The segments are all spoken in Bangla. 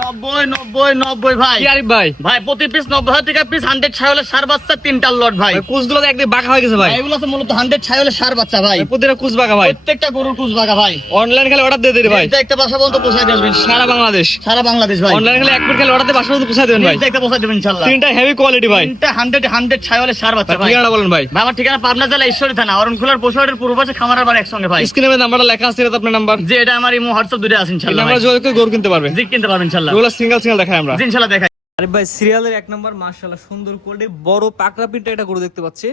90 ভাই। কি আরিফ ভাই? ভাই প্রতি পিস 90,000 টাকা পিস 100 ছাগলের সার বাচ্চা তিনটার লট ভাই। কুচগুলো তো একদম বাঁকা হয়ে গেছে ভাই। এগুলো তো মূলত 100 ছাগলের সার বাচ্চা ভাই। প্রতিটা কুচ বাঁকা ভাই। প্রত্যেকটা গরুর কুচ বাঘা ভাই। অনলাইন খালি অর্ডার দিয়ে দিবেন ভাই। একটা বাসা পর্যন্ত পৌঁছায় দেবেন সারা বাংলাদেশ। সারা বাংলাদেশ ভাই। অনলাইন খালি এক মিনিট খালি অর্ডার দিয়ে বাসা পর্যন্ত পৌঁছে দেবেন ভাই। একটা পৌঁছায় দেবেন ইনশাআল্লাহ। তিনটা হেভি কোয়ালিটি ভাই। তিনটা 100 ছাগলের সার বাচ্চা ভাই। ঠিকানা বলেন ভাই। ভাই আমার ঠিকানা পাবনা জেলা ঈশ্বরী থানা অরণখোলার পশুহাটের পূর্ব পাশে খামারের বাড়ি একসঙ্গে ভাই। স্ক্রিনে নাম্বারটা লেখা আছে, এটা আপনার নাম্বার। যে এটা আমার ইমো হোয়াটসঅ্যাপ দুটো আছে এই ইনশাআল্লাহ। নাম্বার যোগাযোগ করে গরু কিনতে পারবেন। জি কিনতে পারবেন ইনশাআল্লাহ। এগুলো সিঙ্গেল দেখাই আমরা। জি ইনশাআল্লাহ দেখাই। আরিফ ভাই সিরিয়ালের এক নাম্বার মাশাআল্লাহ সুন্দর কোয়ালিটির বড় পাকড়া প্রিন্টের একটা গরু দেখতে পাচ্ছি।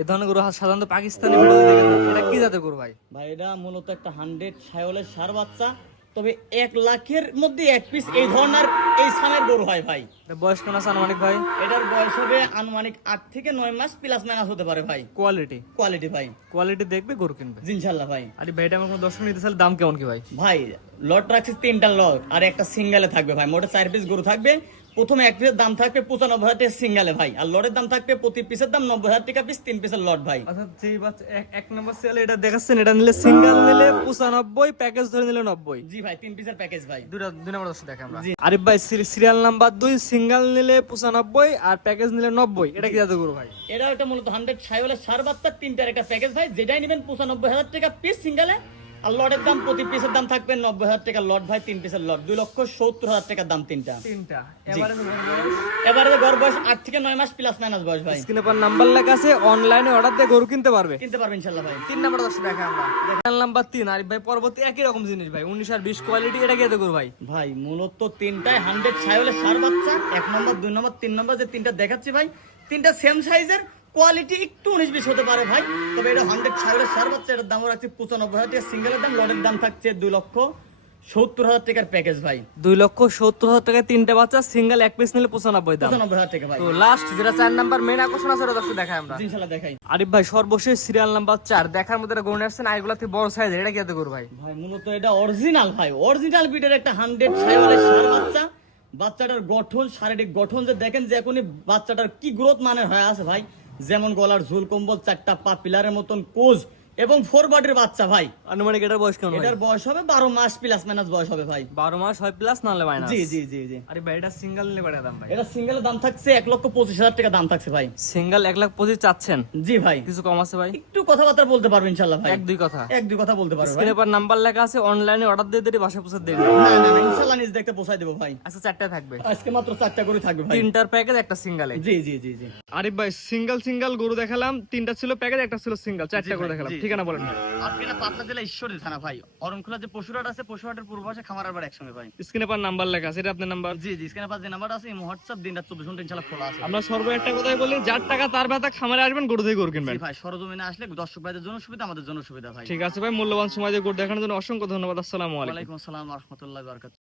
এই ধরনের গরু সাধারণত পাকিস্তানি ভিডিওতে দেখে থাকি। এটা কি জাতের গরু ভাই? ভাই এটা মূলত একটা 100 ছাগলের সার বাচ্চা, তবে 1 লাখের মধ্যে এক পিস এই ধরনের এই সামের গরু হয় ভাই। এটা বয়স কেমন আছে আনুমানিক ভাই? এটার বয়স হবে আনুমানিক 8 থেকে 9 মাস প্লাস মাইনাস হতে পারে ভাই। কোয়ালিটি ভাই। কোয়ালিটি দেখবে গরু কিনবে জি ইনশাআল্লাহ ভাই। আরে ভাই এটা আমার কোনো দর্শক নিতে চাইলে দাম কেমন কি ভাই? ভাই লট রাখছি 3টা লট আর একটা সিঙ্গেলে থাকবে ভাই। মোটে 4 পিস গরু থাকবে। প্রথমে এক পিসের দাম থাকবে 95,000 টাকা সিঙ্গেলে ভাই, আর লটের দাম থাকবে প্রতি পিসের দাম 90,000 টাকা পিস, 3 পিসের লট ভাই। আচ্ছা যেই বাচ্চা এক নাম্বার সেলে এটা দেখাচ্ছেন, এটা নিলে সিঙ্গেল নিলে 95, প্যাকেজ ধরে নিলে 90। জি ভাই 3 পিসের প্যাকেজ ভাই। দুই নাম্বার দর্শক দেখে আমরা। আরিফ ভাই সিরিয়াল নাম্বার 2 সিঙ্গেল নিলে 95 আর প্যাকেজ নিলে 90। এটা কি জাতের গরু ভাই? এটা একটা মূলত 100 ছাগলের সার বাচ্চা তিনটার একটা প্যাকেজ ভাই। যেটাই নেবেন 95,000 টাকা পিস সিঙ্গেলে, আর লটের দাম প্রতি পিসের দাম থাকবে 90,000 টাকা লট ভাই। 3 পিসের লট 2,70,000 টাকার দাম তিনটা। এবারে গড় বয়স 8 থেকে 9 মাস প্লাস মাইনাস বয়স ভাই। স্ক্রিনে পর নাম্বার লেখা আছে, অনলাইনে অর্ডার দিয়ে গরু কিনতে পারবে ইনশাআল্লাহ ভাই। 3 নাম্বার দর্শক দেখে আমরা। চ্যানেল নাম্বার 3 আরিফ ভাই পরবর্তী একই রকম জিনিস ভাই 19 আর 20 কোয়ালিটি। এটা কি জাতের গরু ভাই? ভাই মূলত তিনটায় 100 ছাগলের সার বাচ্চা। 1 নম্বর 2 নম্বর 3 নম্বর যে তিনটা দেখাচ্ছি ভাই, তিনটা সেম সাইজের, কোয়ালিটি একটু 19-20 হতে পারে ভাই। তবে এটা 100 ছাগলের সার বাচ্চা। এটার দাম রাখছি 95,000 টাকা সিঙ্গেলের দাম। লটের দাম থাকছে 2,70,000 টাকার প্যাকেজ ভাই। 2,70,000 টাকায় তিনটা বাচ্চা, সিঙ্গেল এক পিস নিলে 95 দাম। 95,000 টাকা ভাই। তো লাস্ট যেটা 4 নাম্বার মেন আকর্ষণ আছে, ওটা দর্শক দেখাই আমরা। ইনশাআল্লাহ দেখাই। আরিফ ভাই সর্বশেষ সিরিয়াল নাম্বার 4 দেখার মধ্যে একটা গরু আসছেন, আইগুলা থেকে বড় সাইজের। এটা কি জাতের গরু ভাই? ভাই মূলত এটা অরিজিনাল ভাই, অরিজিনাল বিটের একটা 100 ছাগলের সার বাচ্চা। বাচ্চাটার গঠন, শারীরিক গঠন যে দেখেন যে এখনই বাচ্চাটার কি গ্রোথ মানের হয়ে আছে ভাই। যেমন গলার ঝুল কম্বল, 4টা পা পিলারের মতন কোজ এবং 4 বডির বাচ্চা ভাই। আনুমানিক এটার বয়স কেমন? এটার বয়স হবে 12 মাস প্লাস মাইনাস বয়স হবে ভাই। 12 মাস হয় প্লাস নালে মাইনাস। জি জি জি জি। আরে ভাই এটা সিঙ্গেল নিলে কত দাম ভাই? এটা সিঙ্গেলের দাম থাকছে 1,25,000 টাকা দাম থাকছে ভাই। সিঙ্গেল 1,25,000 চাচ্ছেন? জি ভাই। কিছু কম আছে ভাই? একটু কথাবার্তা বলতে পারবেন ইনশাআল্লাহ ভাই। এক দুই কথা বলতে পারবেন ভাই। স্ক্রিনে পর নাম্বার লেখা আছে, অনলাইনে অর্ডার দিয়ে দিলে বাসা পৌঁছে দেবে। না ইনশাআল্লাহ নিজ দেখতে পৌঁছায় দেব ভাই। আচ্ছা 4টা থাকবে আজকে মাত্র 4টা করে থাকবে ভাই। তিনটার প্যাকেজ একটা সিঙ্গেলে। জি জি জি জি। আরিফ ভাই সিঙ্গেল গরু দেখালাম, তিনটা ছিল প্যাকেজ, একটা ছিল সিঙ্গেল, 4টা করে দেখালাম। ঠিকানা বলেন ভাই। আপনারা পাবনা জেলা ঈশ্বরী থানা ভাই অরণখোলা যে পশুহাট আছে, পশুহাটের পূর্ব পাশে খামারের বাড়ি একসঙ্গে ভাই। স্ক্রিনে পর নাম্বার লেখা আছে, এটা আপনার নাম্বার? জি জি। স্ক্রিনে পাশে যে নাম্বার আছে ইমো হোয়াটসঅ্যাপ দিন রাত 24 ঘন্টা ইনশাআল্লাহ খোলা আছে। আমরা সর্ব একটা কথাই বলি, যার টাকা তার ব্যথা, খামারে আসবেন গরু দিয়ে গরু কিনবেন। জি ভাই, সরজমিনে আসলে দর্শক ভাইদের জন্য সুবিধা, আমাদের জন্য সুবিধা ভাই। ঠিক আছে ভাই, মূল্যবান সময় দিয়ে গরু দেখানোর জন্য অসংখ্য ধন্যবাদ। আসসালামু আলাইকুম। ওয়ালাইকুম আসসালাম ওয়া রাহমাতুল্লাহি ওয়া বারাকাতুহু।